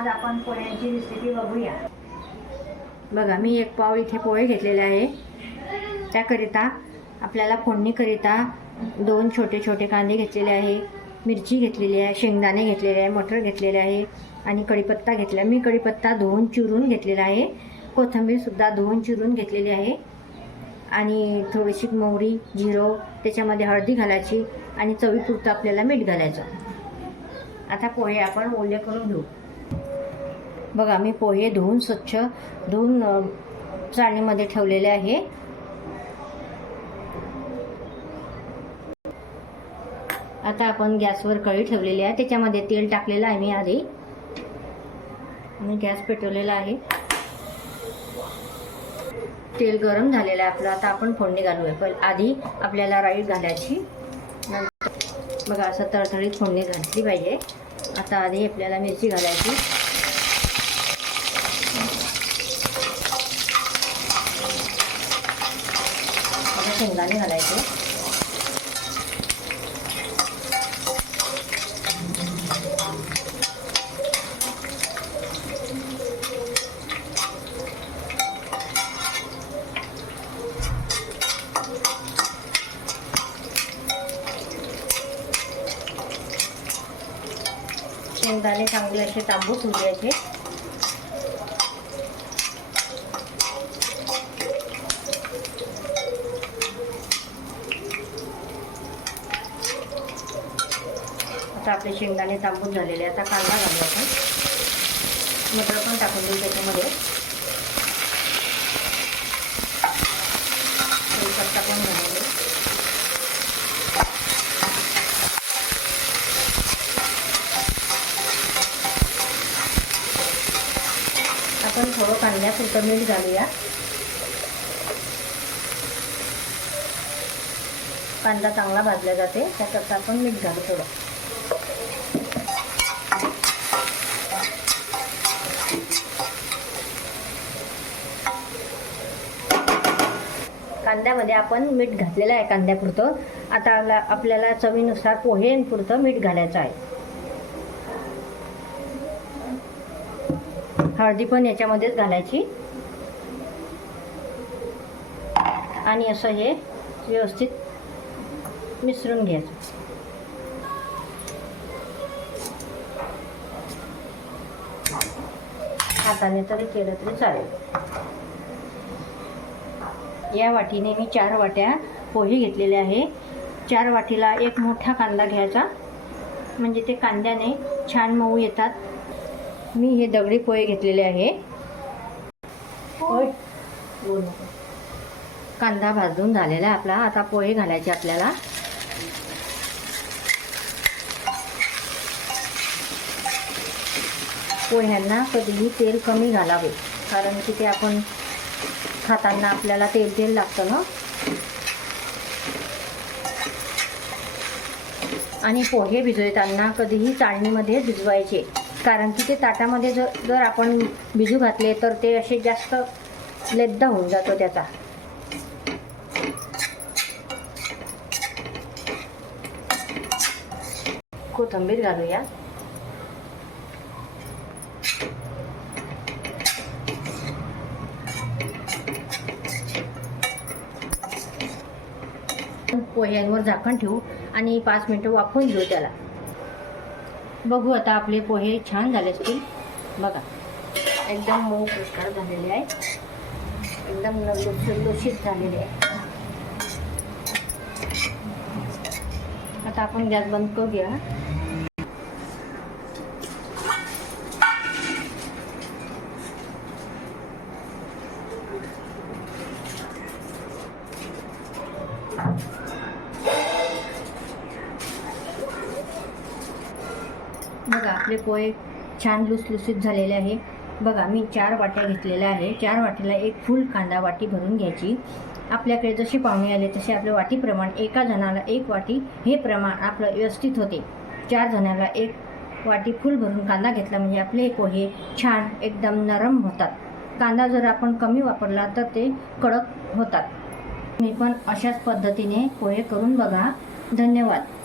आज आपण पोळ्यांची रेसिपी बघूया. बघा मी एक पाव इथे पोळे घेतलेले आहे. त्याकरिता आपल्याला फोडणीकरिता दोन छोटे छोटे कांदे घेतलेले आहे. मिरची घेतलेली आहे शेंगदाणे घेतलेले आहे मटर घेतलेले आहे आणि कढीपत्ता घेतला मी कढीपत्ता धुवून चिरून घेतलेला आहे. कोथिंबीरसुद्धा धुवून चिरून घेतलेली आहे. आणि थोडीशी मोहरी जिरो त्याच्यामध्ये हळदी घालायची आणि चवीपुरतं आपल्याला मीठ घालायचं. आता पोहे आपण ओले करून घेऊ. बघा मी पोहे धुवून स्वच्छ धुवून चाळणीमध्ये ठेवलेले आहे. आता आपण गॅसवर कळी ठेवलेली आहे. त्याच्यामध्ये तेल टाकलेलं आहे मी आधी. आणि गॅस पेटवलेला आहे. तेल गरम झालेलं आहे आपलं. आता आपण फोडणी घालूया. पण आधी आपल्याला राईट घालायची. नंतर बघा असं तळतळीत फोडणी घातली पाहिजे. आता आधी आपल्याला मिरची घालायची. शेंगदाणे घालायचे शेंगदाणे चांगले असे तांबूस होऊ आता आपले शेंगदाणे तांबून झालेले आता कांदा घालू आपण. मटर पण टाकून देऊ त्याच्यामध्ये. कढीपत्ता पण घालून आपण थोडं कांद्यापुरतं मीठ घालूया. कांदा चांगला भाजला जाते. त्याकरता आपण मीठ घालू थोडं. कांद्यामध्ये आपण मीठ घातलेलं आहे कांद्यापुरतं. आता आपल्याला चवीनुसार पोहेपुरतं मीठ घालायचं आहे. हळदी पण याच्यामध्येच घालायची. आणि असं हे व्यवस्थित मिसळून घ्यायचं. हाताने तरी केलं तरी चालेल. या वाटीने मी चार वाट्या पोहे घेतलेले आहे. चार वाटीला एक मोठा कांदा घ्यायचा. म्हणजे ते कांद्याने छान मऊ येतात. मी हे दगडी पोहे घेतलेले आहे. कांदा भाजून झालेला आहे आपला. आता पोहे घालायचे आपल्याला. पोह्यांना कधीही तेल कमी घालावे. कारण की ते आपण खाताना आपल्याला तेल तेल लागतं ना. आणि पोहे भिजवताना कधीही चाळणीमध्ये भिजवायचे. कारण की ते ताटामध्ये जर जर आपण भिजू घातले तर ते असे जास्त लेद्दा होऊन जातो त्याचा. कोथिंबीर घालूया. पोह्यांवर झाकण ठेवू आणि पाच मिनटं वाफवून घेऊ त्याला. बघू आता आपले पोहे छान झाले असतील. बघा. एकदम मऊ पुष्कळ झालेले आहे. एकदम लुसलुशीत झालेले आहे. आता आपण गॅस बंद करूया. बघा आपले पोहे छान लुसलुसीत झालेले आहे. बघा मी चार वाट्या घेतलेल्या आहे चार वाटीला एक फुल कांदा वाटी भरून घ्यायची. आपल्याकडे जसे पाहुणे आले तसे आपल्या वाटीप्रमाण एका जणाला एक वाटी हे प्रमाण आपलं व्यवस्थित होते. चार जणाला एक वाटी फुल भरून कांदा घेतला म्हणजे आपले पोहे छान एकदम नरम होतात. कांदा जर आपण कमी वापरला तर ते कडक होतात. मी पण अशाच पद्धतीने पोहे करून बघा. धन्यवाद.